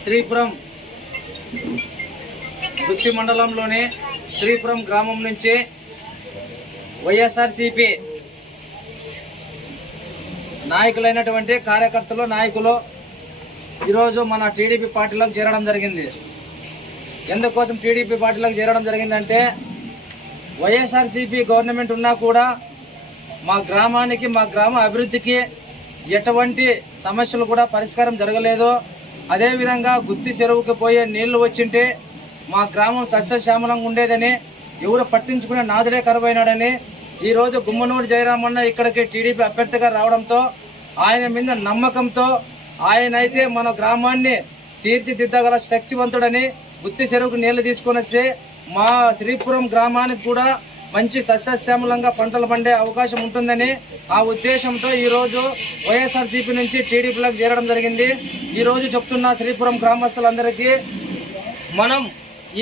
శ్రీపురం గుత్తి మండలంలోని శ్రీపురం గ్రామం నుంచి వైఎస్ఆర్సిపి నాయకులైనటువంటి కార్యకర్తలు నాయకులు ఈరోజు మన టీడీపీ పార్టీలోకి చేరడం జరిగింది. ఎందుకోసం టీడీపీ పార్టీలోకి చేరడం జరిగిందంటే వైఎస్ఆర్సీపీ గవర్నమెంట్ ఉన్నా కూడా మా గ్రామానికి మా గ్రామ అభివృద్ధికి ఎటువంటి సమస్యలు కూడా పరిష్కారం జరగలేదు. అదేవిధంగా గుత్తి చెరువుకి పోయే నీళ్ళు వచ్చింటే మా గ్రామం సస్యశ్యామలంగా ఉండేదని ఎవరు పట్టించుకునే నాదుడే కరువైనాడని ఈరోజు గుమ్మనూరు జయరామన్న ఇక్కడికి టీడీపీ అభ్యర్థిగా రావడంతో ఆయన మీద నమ్మకంతో ఆయన అయితే మన గ్రామాన్ని తీర్చిదిద్దగల శక్తివంతుడని గుత్తి చెరువుకు నీళ్ళు తీసుకొని వస్తే మా శ్రీపురం గ్రామానికి కూడా మంచి సస్యశ్యామలంగా పంటలు పండే అవకాశం ఉంటుందని ఆ ఉద్దేశంతో ఈరోజు వైఎస్ఆర్సీపీ నుంచి టీడీపీలోకి చేరడం జరిగింది. ఈరోజు చెప్తున్న శ్రీపురం గ్రామస్తులందరికీ మనం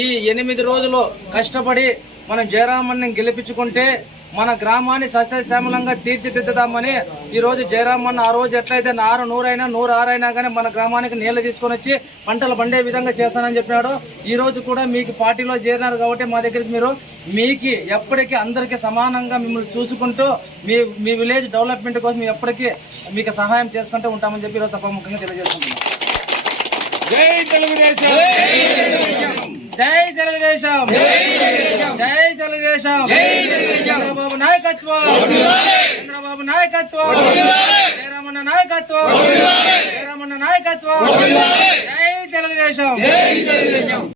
ఈ ఎనిమిది రోజులు కష్టపడి మనం జయరామన్ని గెలిపించుకుంటే మన గ్రామాన్ని సస్యశ్యామలంగా తీర్చిదిద్దుదామని ఈ రోజు జయరామన్న ఆ రోజు ఎట్లయితే నారు నూరైనా నూరు ఆరైనా కానీ మన గ్రామానికి నీళ్ళు తీసుకొని వచ్చి పంటలు పండే విధంగా చేస్తానని చెప్పినాడు. ఈ రోజు కూడా మీకు పార్టీలో చేరినారు కాబట్టి మా దగ్గరికి మీరు మీకు ఎప్పటికీ అందరికీ సమానంగా మిమ్మల్ని చూసుకుంటూ మీ మీ విలేజ్ డెవలప్మెంట్ కోసం మేము ఎప్పటికీ మీకు సహాయం చేసుకుంటూ ఉంటామని చెప్పి ఈరోజు సభాముఖంగా తెలియజేస్తున్నాం జై తెలుగుదేశం! జై తెలుగుదేశం! తెలుగుదేశం చంద్రబాబు నాయకత్వం. చంద్రబాబు నాయకత్వం. జయరామన్న నాయకత్వం. జయరామన్న నాయకత్వం. జై తెలుగుదేశం.